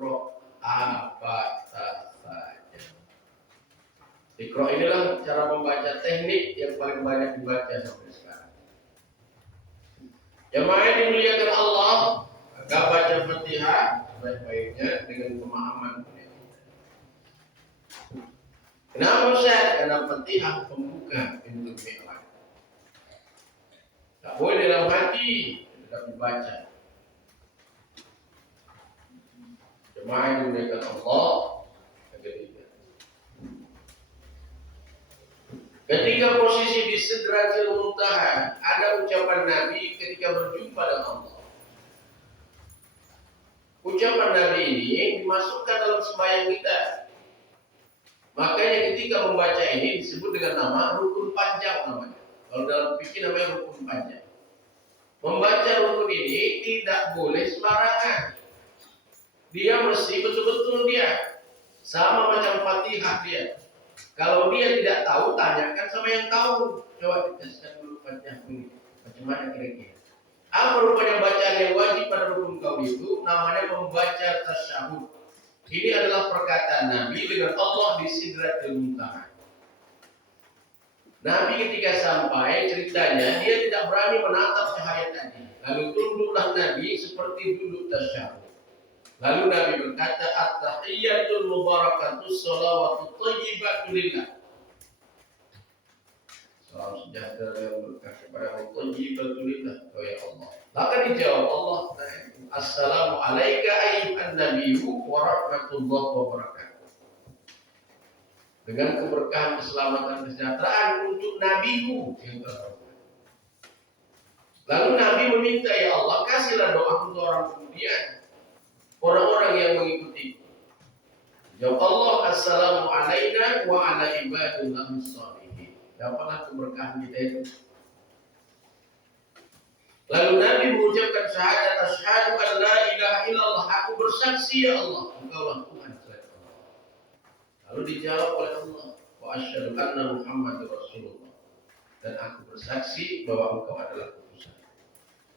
Iqra apa saja. Iqra inilah cara membaca teknik yang paling banyak dibaca sampai sekarang. Jemaah yang dimuliakan Allah, maka baca Fatihah baik-baiknya dengan pemahaman. Kenapa Ustaz? Karena Fatihah pembuka pintu Mi'raj. Tak boleh dalam hati, tetap dibaca. Jemaah yang dimuliakan Allah, ketika posisi di Sidratil Muntaha, ada ucapan Nabi ketika berjumpa dengan Allah. Ucapan Nabi ini dimasukkan dalam sembahyang kita. Makanya ketika membaca ini disebut dengan nama rukun panjang namanya. Kalau dalam fikih namanya rukun panjang. Membaca rukun ini tidak boleh sembarangan. Dia mesti betul-betul dia. Sama macam Fatihah dia. Kalau dia tidak tahu, tanyakan sama yang tahu. Coba diteskan dulu Fatihah ini. Macam mana kira-kira? Apa rupanya bacaan yang wajib pada rukun qaul itu? Namanya membaca tasyahud. Ini adalah perkataan Nabi dengan Allah di Sidratil Muntaha. Nabi ketika sampai ceritanya dia tidak berani menatap cahaya tadi. Lalu tunduklah Nabi seperti duduk tasyahud. Lalu Nabi berkata, at-tahiyyatul mubarakatus sholawatut thayyibatu lillah. Salam sejahtera yang berkah kepada Allah thayyibatu lillah, ya Allah. Maka dijawab Allah, assalamu alayka ayyuhan nabiyyu wa rahmatullahi wa barakatuh. Dengan keberkahan, keselamatan, kesejahteraan untuk nabiku yang terhormat. Lalu Nabi meminta, ya Allah, kasihlah doa untuk orang kemudian. Orang-orang yang mengikuti. Jawab Allah, assalamu alayna wa ala ibadillahi shalihin. Dapatlah keberkahan kita itu. Lalu Nabi mengucapkan syahadat asyhadu an la ilaha illallah. Aku bersaksi ya Allah, Engkaulah Tuhan selain Allah. Lalu dijawab oleh Allah, wa asyhadu anna Muhammadar Rasulullah. Dan aku bersaksi bahwa Engkau adalah utusan.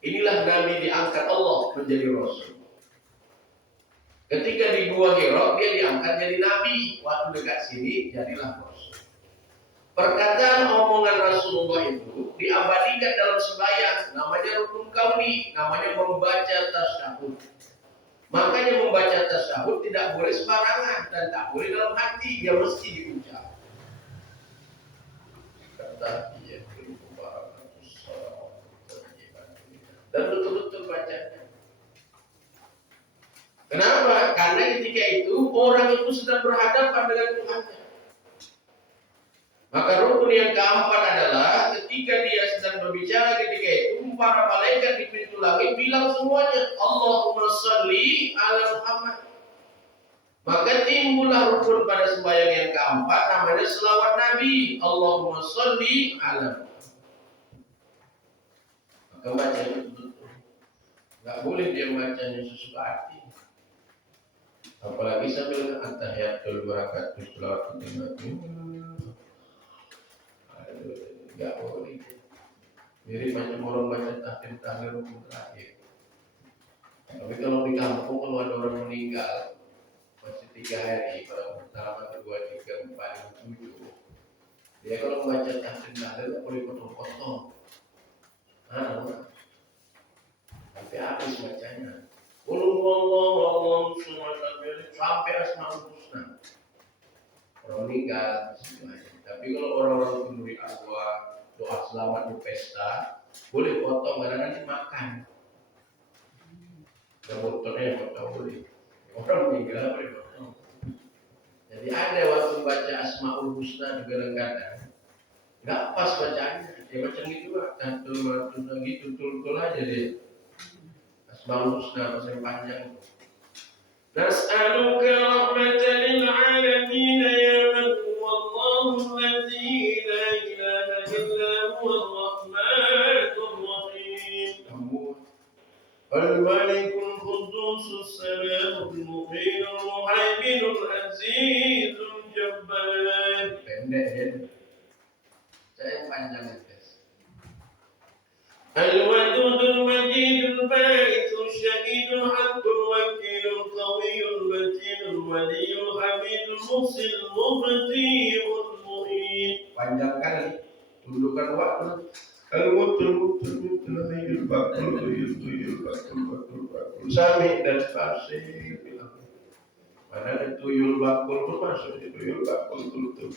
Inilah Nabi diangkat Allah menjadi Rasul. Ketika di Gua Hira dia diangkat jadi nabi, waktu dekat sini jadilah rasul. Perkataan omongan Rasulullah itu diabadikan dalam sembahyang, namanya rukun qauli, namanya membaca tasyahud. Makanya membaca tasyahud tidak boleh sembarangan dan tak boleh dalam hati, dia mesti diucap. Dan betul-betul bacanya. Kenapa? Karena ketika itu orang itu sedang berhadapan dengan Tuhannya. Maka rukun yang keempat adalah ketika dia sedang berbicara ketika itu para malaikat di pintu langit bilang semuanya Allahumma sholli ala Muhammad. Maka timbullah rukun pada sembahyang yang keempat namanya selawat Nabi Allahumma sholli ala Muhammad. Maka bacanya betul-betul. Gak boleh dia bacanya sesuka hati. Apalagi sambil at-tahiyyatul barakatus sholawatun Nabi. Enggak boleh. Mirip macam orang baca tahmid rukun terakhir. Tapi kalau di kampung kalau ada orang meninggal masih 3 hari, pada pertama, kedua, 3, 4, 7. Dia kalau membaca tahmid tak boleh potong-potong. Tapi habis bacanya. Allah sampai Asmaul Husna. Orang meninggal semuanya. Tapi kalau orang-orang memberi doa selamat di pesta, boleh potong karena nanti makan. Dan potongnya potong boleh. Orang meninggal boleh potong. Jadi ada waktu baca Asmaul Husna juga kadang nggak pas bacaannya. Dia macam gitu lah, gitu tul aja dia. Asmaul Husna bahasa panjang. Nas'aluka rahmatan lil alamin ya man huwa Allahu alladzi la ilaha illa huwa ar-rahmanur rahim. Al-malikul quddus as-salamul mu'minul muhaiminul azizul jabbar. Pendek ya. Saya panjang guys. Al-wadudul majidul baithul syahidul abdul wakilul qawiyul musil mubdi'un mu'id. Panjang kali tundukan waktu. Al-mutul hayul bakul sami dan fasih. Mana ada tuyul bakul pun masuk di tuyul bakul tutul.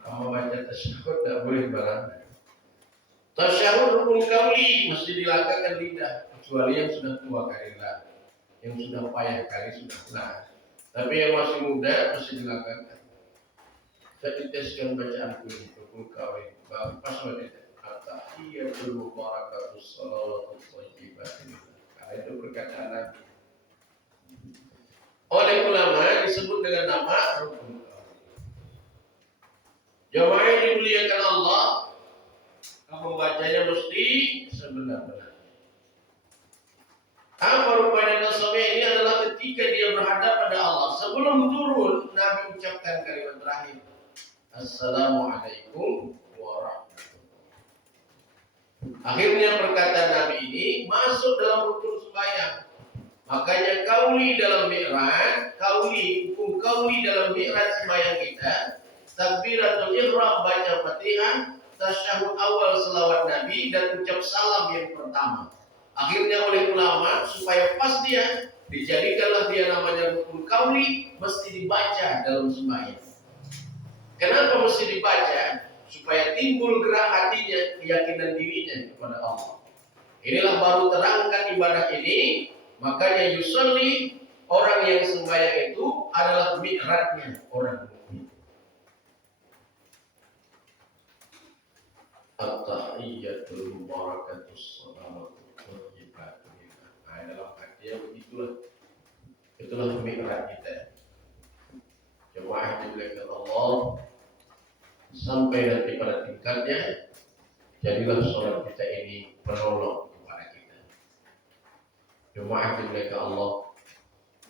Kamu baca tasyahud tak boleh barang. Tasyahud rukun kauli mesti dilangkahkan lidah, kecuali yang sudah tua kalilah, yang sudah payah kali sudah lah. Tapi yang masih muda mesti dilangkahkan. Kita diteskan bacaan ini rukun kauli. Pas waktu At-tahiyatul mubarakatus salatu thayyibatin. Nah, itu perkataan Nabi. Oleh ulama disebut dengan nama rukun kauli. Jamaah yang dimuliakan Allah, membacanya mesti sebenar-benarnya. Apa rupanya tasawuf ini adalah ketika dia berhadapan pada Allah. Sebelum turun, Nabi ucapkan kalimat terakhir. Assalamualaikum warahmatullahi. Akhirnya perkataan Nabi ini masuk dalam rukun sembahyang. Makanya kauli dalam mi'raj, hukum kauli dalam mi'raj sembahyang kita, takbiratul ihram baca Fatihah, tasyahud awal selawat Nabi dan ucap salam yang pertama. Akhirnya oleh ulama supaya pas dia dijadikanlah dia namanya rukun kauli mesti dibaca dalam sembahyang. Kenapa mesti dibaca? Supaya timbul gerak hatinya, keyakinan dirinya kepada Allah. Inilah baru terangkan ibadah ini. Makanya yusolli, orang yang sembahyang itu adalah mi'rajnya orang mukmin. At-tahiyyatul mubarakatus salatu thayyibatul. Nah, dalam artinya begitulah. Itulah mi'raj kita. Jemaah dimuliakan Allah, sampai nanti pada tingkatnya jadilah sholat kita ini penolong kepada kita. Jemaah dimuliakan Allah,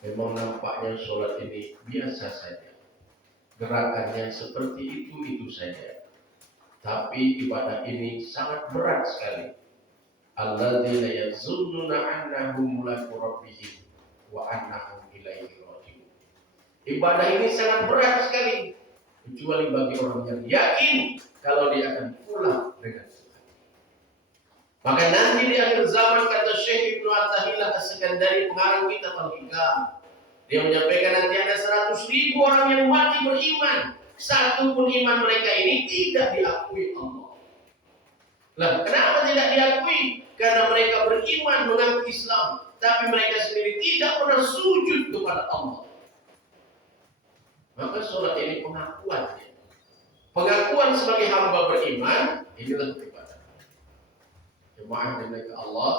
memang nampaknya sholat ini biasa saja, gerakannya seperti itu saja, tapi ibadah ini sangat berat sekali. Alladzina yazunnuna annahum mulaku rabbihim wa annahum ilaihi raji'un. Ibadah ini sangat berat sekali, kecuali bagi orang yang yakin kalau dia akan pulang dengan Tuhan. Maka nanti di akhir zaman, kata Syekh Ibnu Athaillah As-Sekandari, pengarang kitab Al-Hikam, dia menyampaikan nanti ada 100.000 orang yang mati beriman, satu pun iman mereka ini tidak diakui Allah. Lah, kenapa tidak diakui? Karena mereka beriman mengaku Islam, tapi mereka sendiri tidak pernah sujud kepada Allah. Maka sholat ini pengakuan. Pengakuan sebagai hamba beriman, inilah ibadah. Jemaah dimuliakan Allah,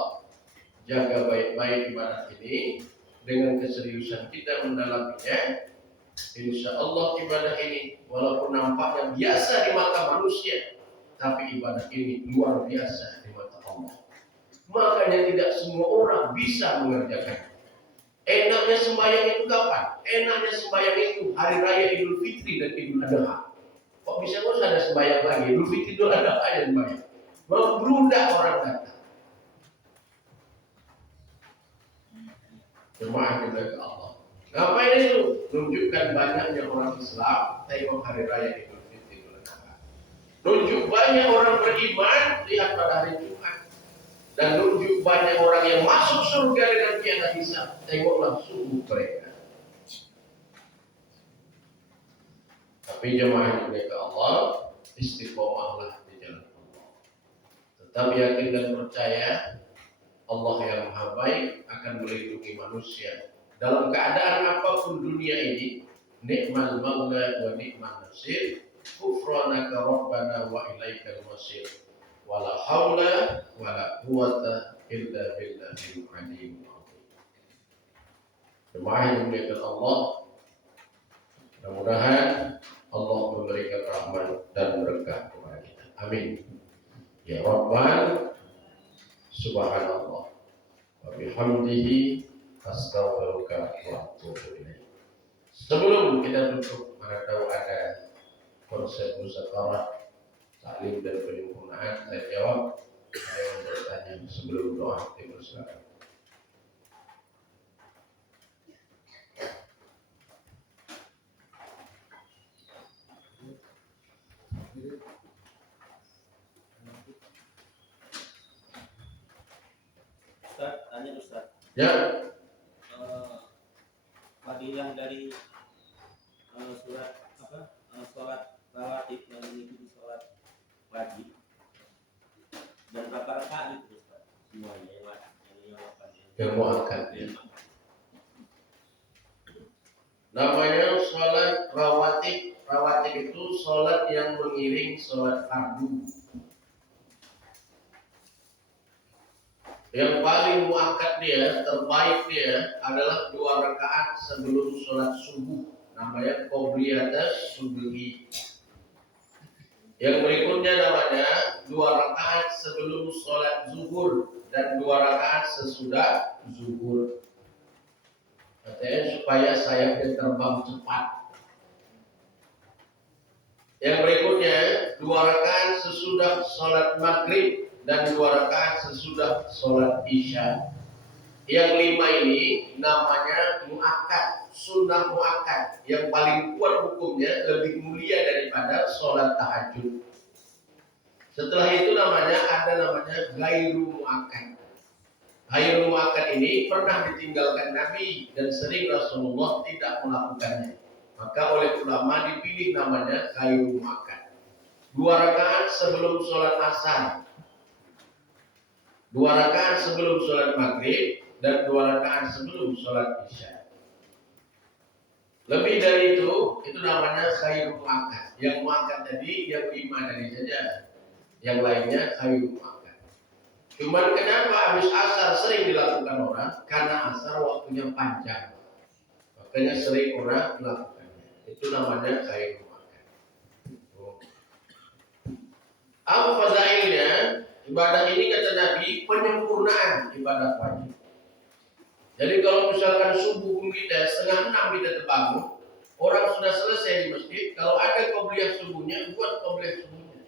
jaga baik-baik ibadah ini dengan keseriusan kita mendalaminya. Insya Allah ibadah ini walaupun nampaknya biasa di mata manusia, tapi ibadah ini luar biasa di mata Allah. Makanya tidak semua orang bisa mengerjakannya. Enaknya sembahyang itu kapan? Enaknya sembahyang itu hari raya Idul Fitri dan Idul Adha. Kok bisa nggak ada sembahyang lagi? Idul Fitri, Idul Adha aja sembahyang. Membludak orang datang. Jemaah dimuliakan Allah. Ngapain itu? Nunjukkan banyaknya orang Islam tengok hari raya Idul Fitri, Idul Adha. Nunjuk banyak orang beriman lihat pada hari Jumat. Dan nunjuk banyak orang yang masuk surga dengan tiada hisab. Tengoklah suhu mereka. Tapi jemaah dimuliakan Allah, istiqomahlah di jalan Allah. Tetap yakin dan percaya Allah yang Maha Baik akan melindungi manusia dalam keadaan apapun dunia ini. Ni'mal maula wa ni'man nasir, kufranaka rabbana wa ilaikal masir. Wala haula wala quwata illa billahil aliyyil azim. Jemaah yang dimuliakan Allah, mudah-mudahan Allah memberikan rahmat dan berkah kepada kita. Amin. Ya Rabbal Subhanallah wa bihamdihi astaghfiruka wa atubu ilaik. Sebelum kita tutup, mana tahu ada konsep muzakarah, taklim dan penyempurnaan, saya jawab. Ada yang bertanya sebelum doa dipersilakan. Ya. Fadilah dari surat apa? Sholat rawatib yang mengikuti sholat wajib dan berapa rakaat itu Ustaz? Semuanya Yang muakkad. Namanya sholat rawatib. Rawatib itu sholat yang mengiring sholat fardu. Yang paling muakkad dia, terbaik dia adalah 2 rakaat sebelum sholat subuh. Namanya qobliyatus subuhi. Yang berikutnya namanya 2 rakaat sebelum sholat zuhur dan 2 rakaat sesudah zuhur. Katanya supaya sayapnya terbang cepat. Yang berikutnya 2 rakaat sesudah sholat maghrib dan 2 rakaat sesudah sholat isya. Yang 5 ini namanya muakkad, sunnah muakkad. Yang paling kuat hukumnya lebih mulia daripada sholat tahajud. Setelah itu ada namanya ghairu muakkad. Ghairu muakkad ini pernah ditinggalkan Nabi dan sering Rasulullah tidak melakukannya. Maka oleh ulama dipilih namanya ghairu muakkad. 2 rakaat sebelum sholat asar, 2 rakaat sebelum sholat maghrib, dan 2 rakaat sebelum sholat isya. Lebih dari itu namanya ghairu muakkad. Yang muakkad tadi yang 5 tadi saja. Yang lainnya ghairu muakkad. Cuman kenapa habis asar sering dilakukan orang? Karena asar waktunya panjang. Makanya sering orang melakukannya. Itu namanya ghairu muakkad. Apa fadailnya? Ibadah ini kata Nabi penyempurnaan ibadah wajib. Jadi kalau misalkan subuh kita 5:30 kita terbangun, orang sudah selesai di masjid, kalau ada qobliyah subuhnya, buat qobliyah subuhnya.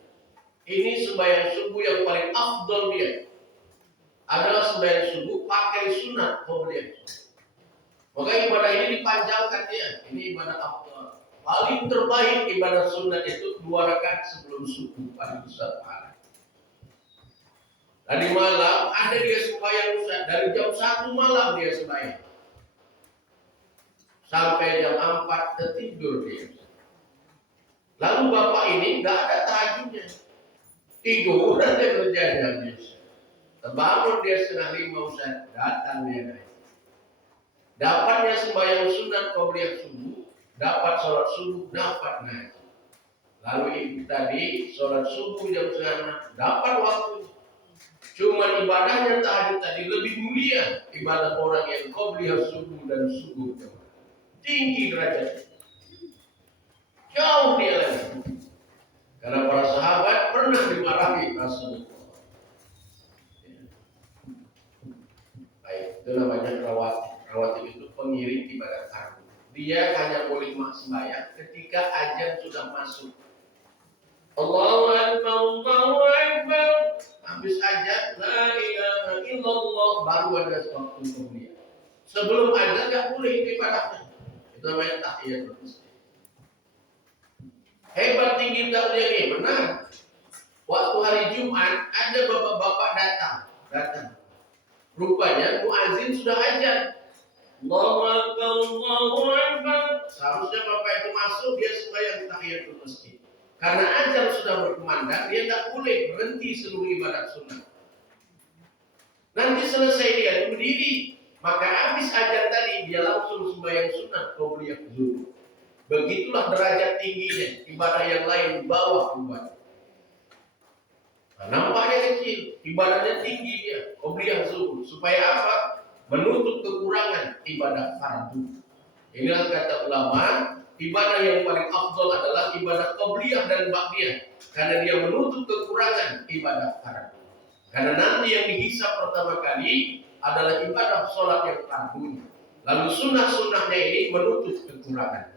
Ini sembahyang subuh yang paling afdal dia. Adalah sembahyang subuh pakai sunat qobliyah. Maka ibadah ini dipanjangkan dia. Ini ibadah afdal. Paling terbaik ibadah sunat itu 2 rakaat sebelum subuh paling besar pahala. Tadi malam ada dia sembahyang Ustaz, dari jam 1 malam dia sembahyang sampai jam 4 tertidur dia. Lalu bapak ini nggak ada tahajudnya, tidur dan dia kerjanya biasa. Terbangun dia 4:30 Ustaz, datang dia naik. Dapatnya sembahyang sunat qobliyah subuh, dapat sholat subuh, dapat naik. Lalu ini tadi sholat subuh jam 5:30 dapat waktu. Cuma ibadahnya tahajud tadi lebih mulia ibadah orang yang qobliyah subuh dan subuh. Tinggi derajatnya. Jauh dia lagi. Karena para sahabat pernah dimarahi Rasulullah. Baik, itu namanya rawatib. Rawatib itu pengiring ibadah fardu. Dia hanya boleh sembahyang ketika azan sudah masuk. Allahu Akbar, Allahu Akbar. Habis azan, la ilaha illallah, baru ada waktu kemudian. Sebelum azan nggak boleh ibadahnya. Itu namanya tahiyatul masjid. Hebat tinggi taknya ini, benar. Waktu hari Jumat ada bapak-bapak datang. Rupanya muazin sudah azan. Allahu Akbar, Allahu Akbar. Seharusnya bapak itu masuk dia sembahyang tahiyatul masjid. Karena azan sudah berkumandang, dia tidak boleh berhenti seluruh ibadah sunnah. Nanti selesai dia berdiri, maka habis azan tadi dia langsung sembahyang sunnah qobliyah zuhur. Begitulah derajat tingginya ibadah yang lain di bawah ibadah. Nah, nampaknya kecil, ibadahnya tinggi dia qobliyah zuhur. Supaya apa? Menutup kekurangan ibadah fardu. Inilah kata ulama. Ibadah yang paling afdal adalah ibadah qobliyah dan ba'diyah, karena dia menutup kekurangan ibadah fardu. Karena nanti yang dihisab pertama kali adalah ibadah sholat yang fardu. Lalu sunnah-sunnahnya ini menutup kekurangan.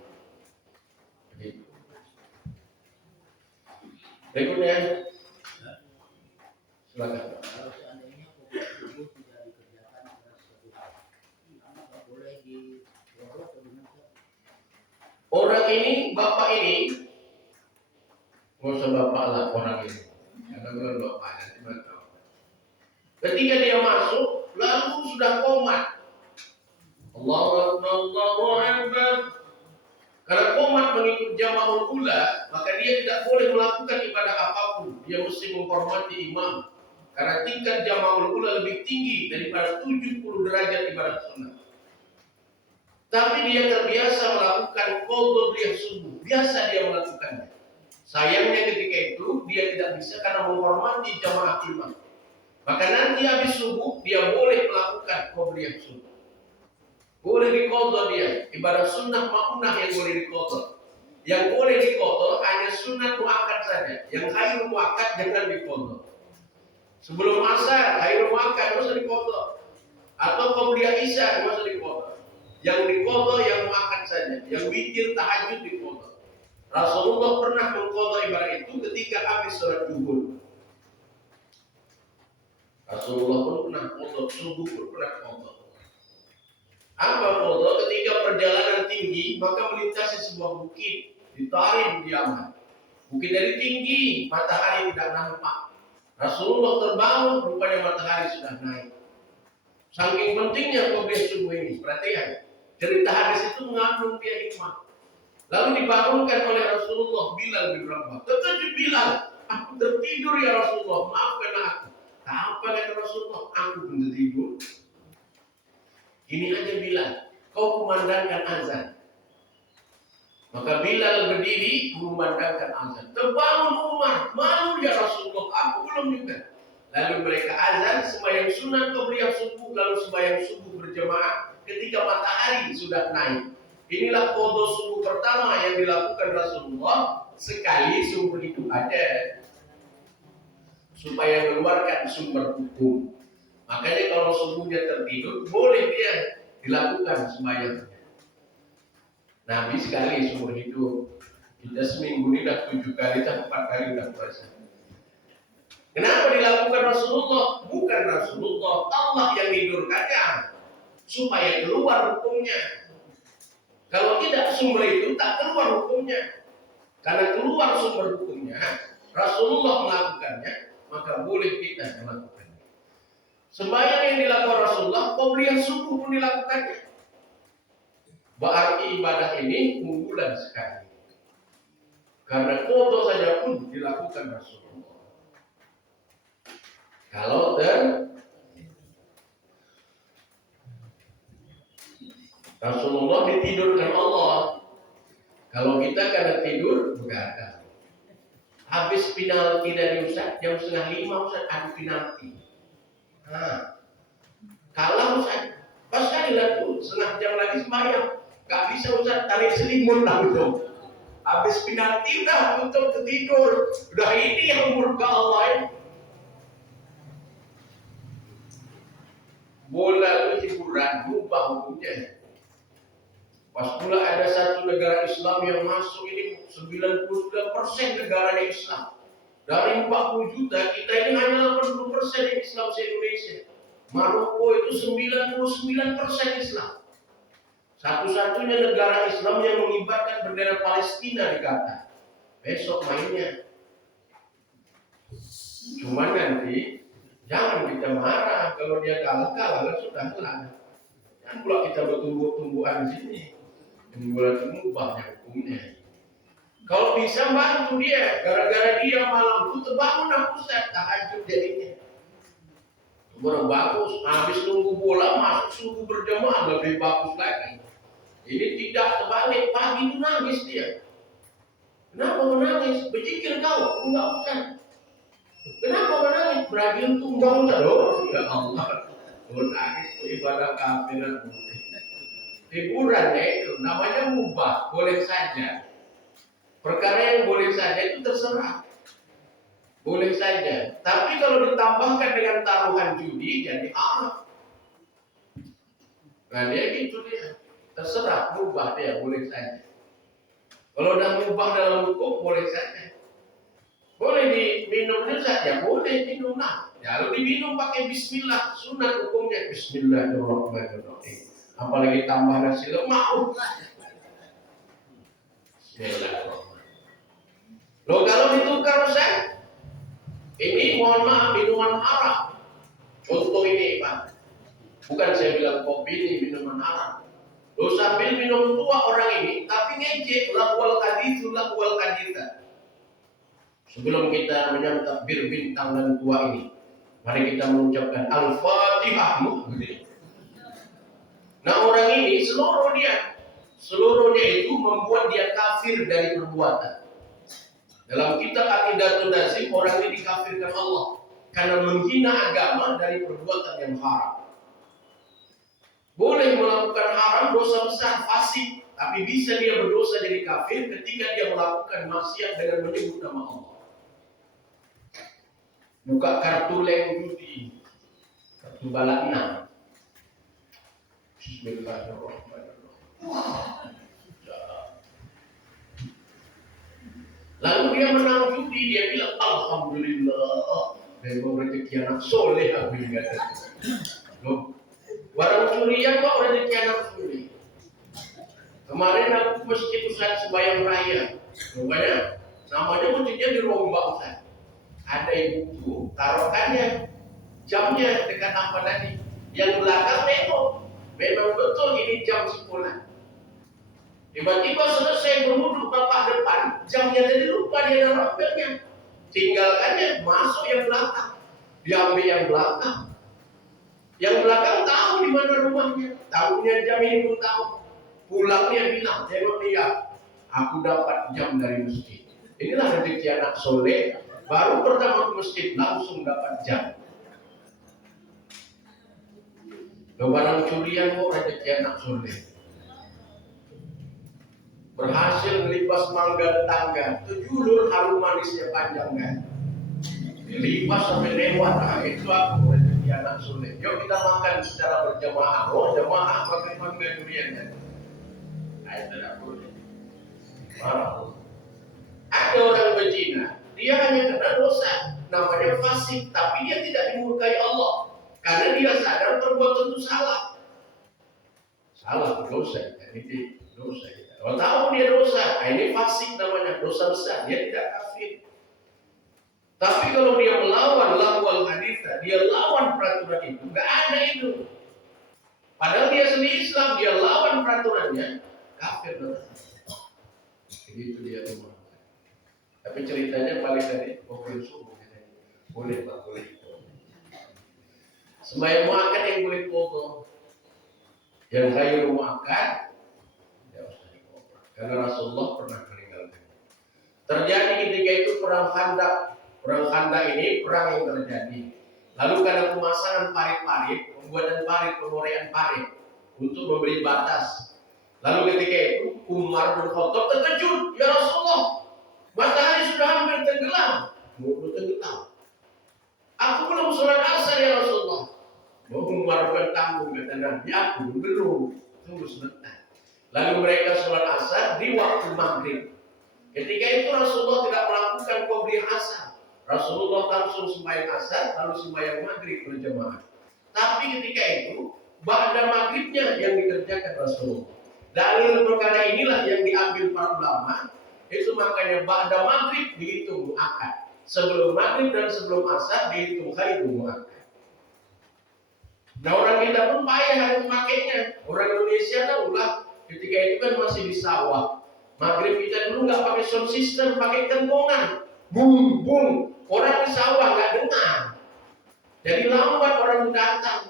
Berikutnya, silakan. Orang ini, bapak ini, nggak usah bapak lah orang ini, karena bukan bapak nanti tahu. Ketika dia masuk, lalu sudah komat, Allahu Akbar, Allahu Akbar. Karena umat mengikut jamaahul ula, maka dia tidak boleh melakukan ibadah apapun. Dia mesti menghormati imam. Karena tingkat jamaahul ula lebih tinggi daripada 70 derajat ibadah sunnah. Tapi dia terbiasa melakukan qadha riyah subuh. Biasa dia melakukannya. Sayangnya ketika itu dia tidak bisa karena menghormati jamaah imam. Maka nanti habis subuh dia boleh melakukan qobliyah subuh. Boleh diqadha dia. Ibadah sunnah ma'unah yang boleh diqadha. Yang boleh diqadha hanya sunnah muakkad saja. Yang khairul muakkad jangan diqadha. Sebelum asar khairul muakkad harus diqadha. Atau qobliyah isya harus diqadha. Yang diqadha yang muakkad saja. Yang witir tahajud diqadha. Rasulullah pernah mengqadha ibadah itu ketika habis salat zuhur. Rasulullah pun pernah qadha, subuh pun pernah qadha. Apa qadha? Ketika perjalanan tinggi, maka melintasi sebuah bukit di Tarim, di Yaman. Bukit dari tinggi, matahari tidak nampak. Rasulullah terbangun, rupanya matahari sudah naik. Saking pentingnya qobliyah subuh ini, perhatian. Cerita hadis itu mengandung dia hikmah. Lalu dibangunkan oleh Rasulullah Bilal bin Rabah. Terkejut Bilal, aku tertidur ya Rasulullah, maafkan aku. Apa kata Rasulullah? Aku pun tertidur. Ini aja Bilal, kau kumandangkan azan. Maka Bilal berdiri kumandangkan azan. Terbangun Umar, malu ya Rasulullah, aku belum juga. Lalu mereka azan, sembahyang sunat qobliyah subuh, lalu sembahyang subuh berjamaah ketika matahari sudah naik. Inilah qadha subuh pertama yang dilakukan Rasulullah sekali seumur hidup aja. Supaya mengeluarkan sumber hukum. Makanya kalau subuhnya tertidur, boleh dia dilakukan sembahyang. Nabi sekali seumur hidup. Kita seminggu ini dah 7 kali, dah 4 kali dah puasa. Kenapa dilakukan Rasulullah? Bukan Rasulullah, Allah yang tidurkannya supaya keluar hukumnya. Kalau tidak sumber itu tak keluar hukumnya. Karena keluar sumber hukumnya, Rasulullah melakukannya, maka boleh kita melakukannya. Sembahyang yang dilakukan Rasulullah, qobliyah subuh pun dilakukannya. Berarti ibadah ini unggulan sekali. Karena qadha saja pun dilakukan Rasulullah. Kalau Rasulullah ditidurkan Allah. Kalau kita karena tidur, begadang. Habis penalti dari Ustaz, jam 4:30 Ustaz, ada penalti. Kalah Ustaz, pas kali lalu, setengah jam lagi sembahyang. Gak bisa Ustaz, tarik selimut langsung. Habis penalti udah tutup tertidur. Udah ini yang murka Allah ya. Bola itu hiburan, rubah hukumnya. Pas pula ada satu negara Islam yang masuk ini 99% negaranya Islam. Dari 40 juta, kita ini hanya 80% yang Islam se-Indonesia. Maroko itu 99% Islam. Satu-satunya negara Islam yang mengibarkan bendera Palestina di Qatar. Besok mainnya. Cuman nanti jangan kita marah kalau dia kalah sudah kalah. Jangan pula kita bertumbuh-tumbuhan di sini. Menggunakan mengubahnya hukumnya. Kalau bisa bantu dia, gara-gara dia malam itu terbangun aku Ustaz, tahajud jadinya. Baru bagus, habis nunggu bola masuk subuh berjamaah lebih bagus lagi. Ini tidak terbalik, pagi itu nangis dia. Kenapa menangis? Berzikir kau, enggak bukan. Kenapa menangis? Beragil tumbang loh. Ya Allah, menangis itu ibadah kafiran. Hiburannya itu namanya mubah, boleh saja. Perkara yang boleh saja itu terserah. Boleh saja. Tapi kalau ditambahkan dengan taruhan judi jadi haram. Nah dia gitu dia. Terserah, mubah dia, boleh saja. Kalau udah mubah dalam hukum, boleh saja. Boleh diminum saja, boleh minum lah. Ya, lalu diminum pakai bismillah, sunat hukumnya bismillahirrahmanirrahim. Apalagi tambah nasi lemak. Bismillahirrahmanirrahim. Loh kalau ditukar Ustaz, ini mohon maaf minuman haram. Contoh ini Pak. Bukan saya bilang kopi ini minuman haram. Loh, sambil minum tua orang ini, tapi ngejek lahwal hadithu lahwal haditha. Sebelum kita menyantap bir bintang dan tua ini, mari kita mengucapkan Al-Fatihah. Nah, orang ini seluruhnya itu membuat dia kafir dari perbuatan. Dalam kitab Aqidatul Nazim, orang ini dikafirkan Allah karena menghina agama dari perbuatan yang haram. Boleh melakukan haram, dosa besar, fasik, tapi bisa dia berdosa jadi kafir ketika dia melakukan maksiat dengan menyebut nama Allah. Buka kartu lem judi, kartu balak 6. Bismillahirrahmanirrahim. Lalu dia menang judi, dia bilang Alhamdulillah, memang rezeki anak soleh aku ingat. Barang curian kok rezeki anak soleh. Kemarin aku ke masjid Ustaz sembahyang raya, namanya masjidnya dirombak Ustaz. Ada ibu taruhannya jamnya dekat apa tadi, yang belakang memang betul ini jam sekolah. Tiba-tiba selesai berwudu bapak depan, jamnya tadi lupa dia naruhnya. Tinggalkannya masuk yang belakang, diambil yang belakang. Yang belakang tahu di mana rumahnya, tahunya jam ini pun tahu. Pulangnya bilang, tengok dia, aku dapat jam dari masjid. Inilah rezeki anak soleh, baru pertama ke masjid langsung dapat jam. Barang curian kok rezeki anak soleh. Berhasil melipas mangga tetangga, tujulur harum manisnya panjang kan. Dilipas sampai lewat, itu aku rezeki anak soleh. Yuk kita makan secara berjamaah. Oh, jamaah pakai mangga durian kan. Tidak boleh. Marah. Ada orang berzina, dia hanya kena dosa, namanya fasik, tapi dia tidak dimurkai Allah, karena dia sadar perbuatan itu salah. Salah dosa, ini dosa. Kalau tahu dia dosa, ini fasik namanya, dosa besar, dia tidak kafir. Tapi kalau dia melawan lahwal haditha, dia lawan peraturan itu, nggak ada itu. Padahal dia sendiri Islam, dia lawan peraturannya, kafir dosa. Begitu dia rumah. Tapi ceritanya paling tadi pokoknya subuh katanya. Boleh Pak, boleh. Sembahyang muakkad yang boleh foto. Yang hayu muakkad ya usah difoto. Karena Rasulullah pernah meninggalkan. Terjadi ketika itu perang Khandaq. Perang Khandaq ini perang yang terjadi. Lalu karena pemasangan parit-parit, pembuatan parit, pengorean parit untuk memberi batas. Lalu ketika itu Umar bin Khattab terkejut, ya Rasulullah, matahari sudah hampir tenggelam. Mau tenggelam. Aku belum sholat asar ya Rasulullah. Umar bin tanggung kata Nabi, aku belum. Tunggu sebentar. Lalu mereka sholat asar di waktu maghrib. Ketika itu Rasulullah tidak melakukan qobliyah asar. Rasulullah langsung sembahyang asar, lalu sembahyang maghrib berjamaah. Tapi ketika itu ba'da maghribnya yang dikerjakan Rasulullah. Dalil perkara inilah yang diambil para ulama. Itu makanya ba'da maghrib dihitung muakkad. Sebelum maghrib dan sebelum asar dihitung hayu muakkad. Nah, orang kita pun payah harus memakainya. Orang Indonesia tahulah ketika itu kan masih di sawah. Maghrib kita dulu nggak pakai sound system, pakai kentongan. Bung bung. Orang di sawah nggak dengar. Jadi lambat orang datang.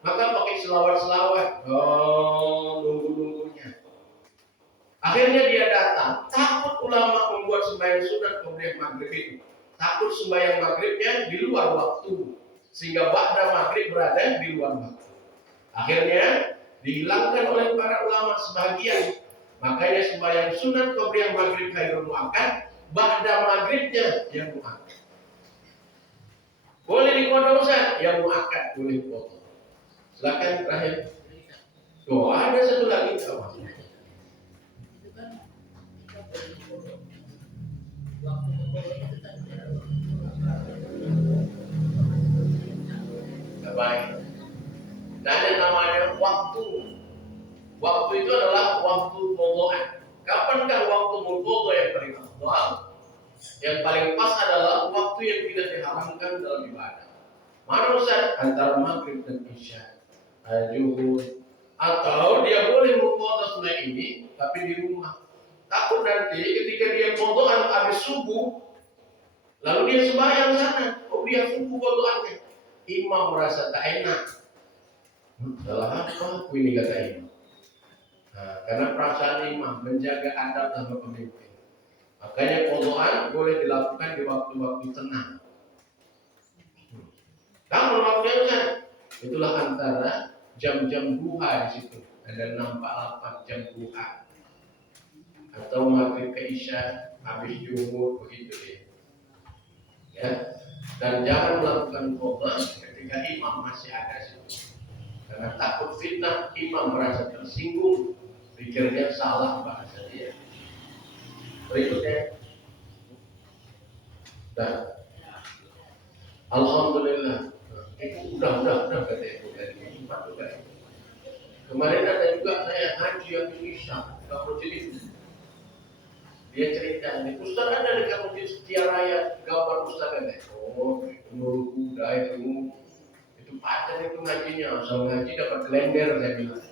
Maka pakai selawat-selawat. Oh, nunggu-nunggunya. Akhirnya dia datang. Takut ulama membuat sembahyang sunat kemudian maghrib itu. Takut sembahyang maghribnya di luar waktu. Sehingga ba'da maghrib berada di luar waktu. Akhirnya dihilangkan oleh para ulama sebagian. Makanya sembahyang sunat kemudian maghrib hayrul muakkad. Ba'da maghribnya yang muakkad. Boleh dipotong Ustaz? Yang muakkad boleh dipotong. Silakan terakhir. Oh, ada satu lagi sama. Baik. Nah, ada namanya waktu. Waktu itu adalah waktu mudho'ah. Kapankah waktu mudho'ah yang paling afdal? Yang paling pas adalah waktu yang tidak diharamkan dalam ibadah. Mana Ustaz? Antara maghrib dan isya. Zuhur, atau dia boleh ini, tapi di rumah. Takut nanti ketika dia kodokan habis subuh, lalu dia sembahyang sana, dia subuh kodokannya. Imam merasa tak enak. Salah apa aku ini kata imam? Nah, karena perasaan imam menjaga adab sama pemimpin. Makanya kodokan boleh dilakukan di waktu-waktu tenang. Kamu waktunya kan? Itulah antara jam-jam duha di situ. Ada nampak 8 jam duha. Atau maghrib ke isya, habis jumur begitu ya. Ya. Dan jangan melakukan qadha ketika imam masih ada situ. Karena takut fitnah, imam merasa tersinggung, pikirnya salah bahasa dia. Berikutnya. Dan alhamdulillah. Itu udah kata ibu dari Jumat juga. Kemarin ada juga saya haji yang di Isya, Gak itu. Dia cerita, Ustaz ada di Masjid Setia Raya, gambar Ustaz ada. Oh, menurut kuda itu pacar itu ngajinya, asal ngaji dapat blender saya bilang.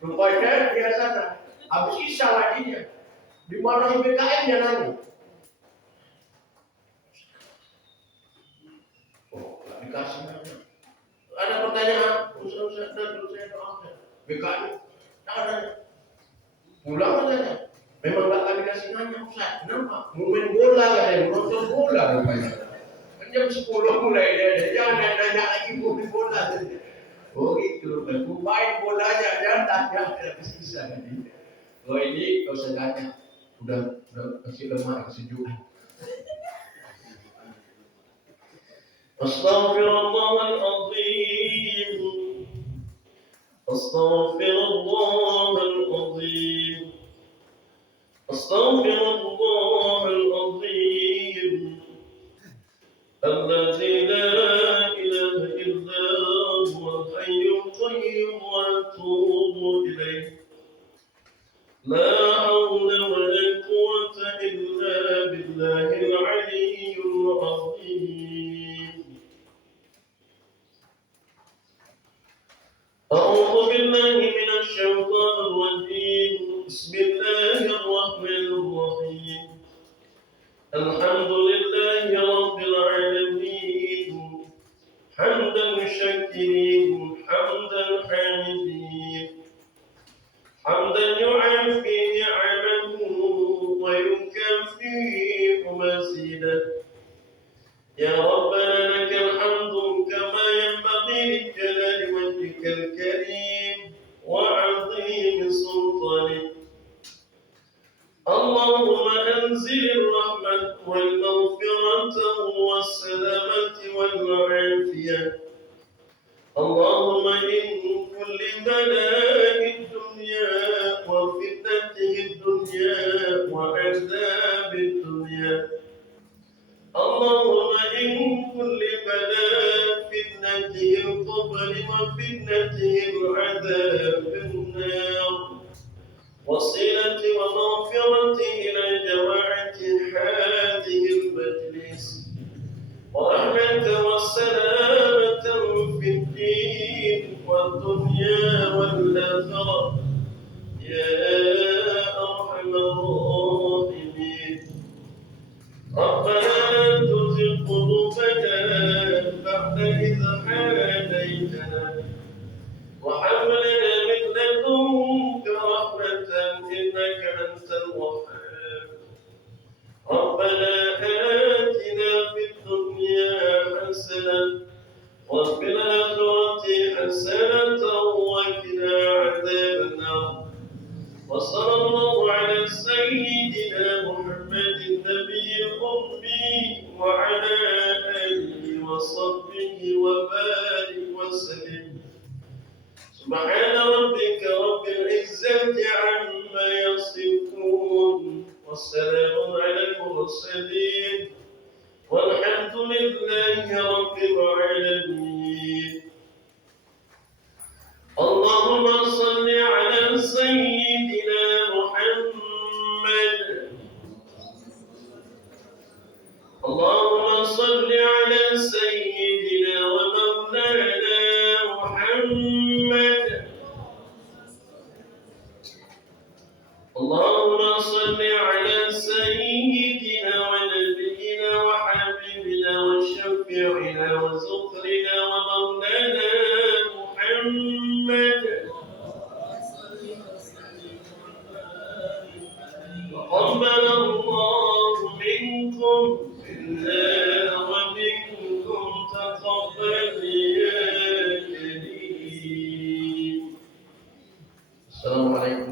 Rupanya dia sana, habis Isya ngajinya, dimarahi BKM dia nanya. Dikasih nanya. Ada pertanyaan, Ustaz dan saya doakan. BKM, tak ada. Pulang saja. Memang tak akan dikasih nanya, Ustaz. Kenapa? Mau main bola katanya, nonton bola rupanya. Kan jam 10 mulai dia, jangan nanya lagi mau main bola. Oh gitu, aku main bolanya, jangan tanya, bisa kan ini. Oh ini kau tanya, udah masih lemah, kesejukan. Astaghfirullahaladzim. Astaghfirullahaladzim. Astaghfirullahaladzim. Alladzi la ilaha illa huwal hayyul qayyum wa atubu ilaih. La hawla wa la quwwata illa billahil aliyyil azim. أعوذ بالله من الشيطان الرجيم. بسم الله الرحمن الرحيم. الحمد لله رب العالمين. حمدا شاكرين حمدا حامدين. حمدا يعافي نعمه ويكافئ مزيده. يا ربنا لك الحمد كما ينبغي لجلال وجهك الكريم وعظيم سلطانك. اللهم أنزل الرحمة والمغفرة والسلامة والعافية. اللهم من كل بلاء الدنيا وفتنته الدنيا وعذاب الدنيا. اللهم من كل بلاء فتنته القبر وفتنته العذاب النار. وصلة ومغفرة إلى جماعة هذه المجلس. ورحمة والسلامة في الدين والدنيا والآخرة. يا أرحم الراحمين. ربنا لا تزغ قلوبنا بعد إذ هديتنا وهب لنا من لدنك رحمة إنك أنت الوهاب. ربنا آتنا في الدنيا حسنة وفي الآخرة حسنة وقنا عذاب النار. وصلى الله على سيدنا محمد النبي الأمي وعلى آله وصحبه وبارك وسلم. سبحان ربك رب العزة عما يصفون والسلام على المرسلين والحمد لله رب العالمين. اللهم صل على سيدنا محمد. اللهم صل على سيدنا ومولانا محمد. محمد وقبل الله منكم منا ومنكم تقبل يا كريم. Assalamualaikum